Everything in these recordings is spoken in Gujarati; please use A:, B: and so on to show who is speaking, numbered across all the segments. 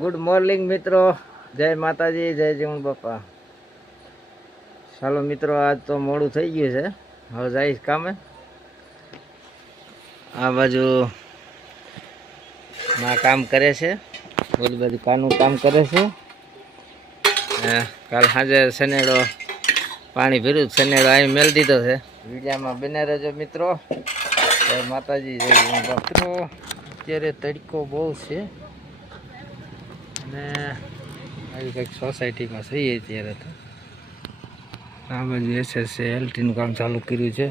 A: ગુડ મોર્નિંગ મિત્રો. જય માતાજી, જય જીવન બાપા. ચાલો, મિત્રો, આજ તો મોડું થઈ ગયું છે. હવે જઈશ કામે. આ બાજુ માં કામ કરે છે. ઓલી બાજુ કાનું કામ કરે છે. કાલ સાંજે શનેડો પાણી ભીરું શનેડો અહીં મેળ દીધો છે. વિડીયામાં બને રહેજો, મિત્રો. જય માતાજી, જય જીવન બાપા. અત્યારે તડકો બહુ છે. અને આવી કંઈક સોસાયટીમાં થઈએ ત્યારે તો. આ બાજુ એસએસએ એલટીનું કામ ચાલુ કર્યું છે.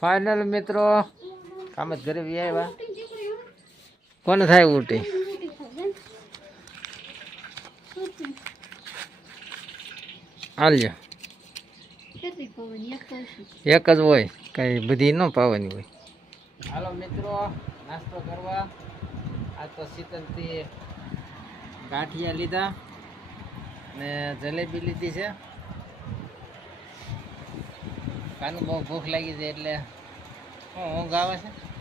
A: ફાઇનલ મિત્રો, કામ જ ઘરે આવ્યા. કોને થાય ઉલટી? હાલ્યો. એક જ હોય, કઈ બધી ન પાવાની હોય. હાલો મિત્રો, નાસ્તો કરવા. આ તો શીતલથી ગાંઠિયા લીધા ને જલેબી લીધી છે. કાનું બહુ ભૂખ લાગી છે એટલે શું ઊંઘ આવે છે.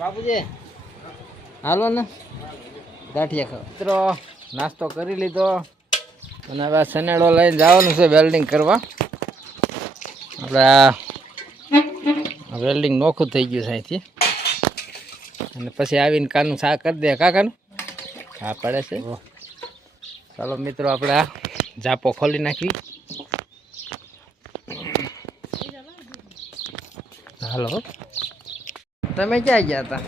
A: બાપુજી હાલો ને. ગાંઠિયા ખાવ. મિત્રો નાસ્તો કરી લીધો. અને હવે આ સનેડો લઈને જવાનું છે વેલ્ડિંગ કરવા. આપણે આ વેલ્ડિંગ નોખું થઈ ગયું છે અહીંથી. અને પછી આવીને કાનું શા કરી દે. કાકાનું હા પડે છે. ચાલો મિત્રો આપણે આ જાપો ખોલી નાખી હાલો. તમે ક્યાં ગયા હતા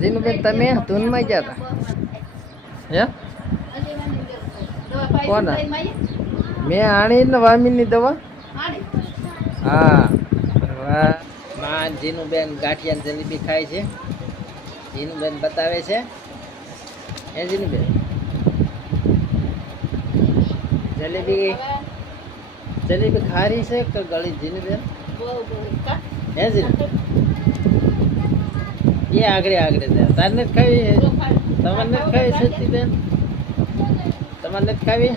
A: જીનુબેન તમે ધૂનમાં ગયા હતા હે? કોના? મેં આણી ને વામીની દવા? હા. માં જીનુબેન ગાંઠિયા જલેબી ખાય છે. જીનુબેન બતાવે છે. હે જીનુબેન જલેબી જલેબી ખારી છે કે ગળી જીનુબેન હે એ આગળ આગળ. છે તારને જ ખાવી તમારે નથી ખાવી સચી બેન? તમારે નથી ખાવી?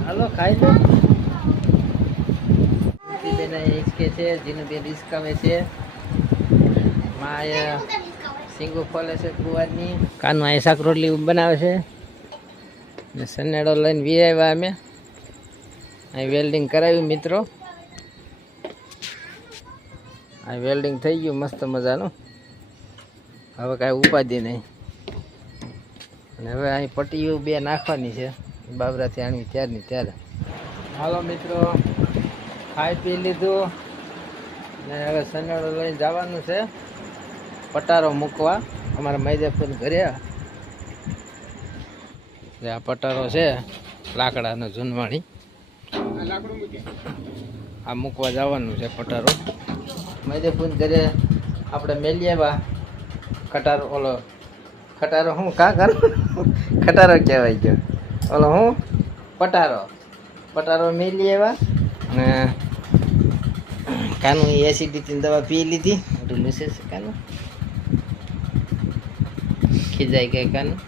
A: હાલો, ખાઈ લો. બેન હિંચકે છે જીનુબેન હિંચકાવે છે. માય સિંગો ખોલે છે કુવારની કાનમાં એ શાક રોટલી બનાવે છે. ને લઈને વી આવ્યા અમે. અહીં વેલ્ડિંગ કરાવ્યું મિત્રો. આ વેલ્ડિંગ થઈ ગયું, મસ્ત મજાનું. હવે કાંઈ ઉપાધિ નહીં. અને હવે અહીં પટ્ટીઓ બે નાખવાની છે. બાબરાથી આણવી ત્યારની ત્યારે. હાલો મિત્રો, ખાઈ પી લીધું. ને હવે સનેડો લઈને જવાનું છે. પટારો મૂકવા. અમારા મૈદેપુર ઘરે. આ પટારો છે લાકડાનો જૂનવાણી. આ મૂકવા જવાનું છે પટારો મૈદેપુર ઘરે આપણે મેલી આવ્યા. ખટારો ઓલો ખટારો શું કા કર? ખટારો કહેવાય ગયો. ઓલો હું? પટારો. પટારો મેલી આવ્યા અને કાનું એસિડિટીની દવા પી લીધી. ઢીલું છે કાનું. ખીજાઈ ગયા કાનું.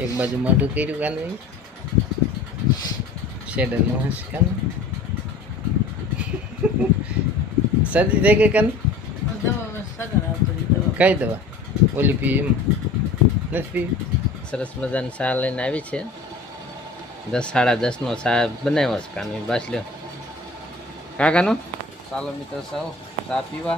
A: એક બાજુ મોઢું કર્યું કાનું શેડરનું હશે કાનું. શરદી થઈ ગઈ, કાનું? કઈ દવા? ઓલી પી એમ. નથી પી? સરસ મજાની ચા લઈને આવી છે. દસ, સાડા દસનો ચા બનાવ્યો છે, કાનું. બસ લ્યો. કાકાનો? ચાલો મિત્રો સૌ ચા પીવા.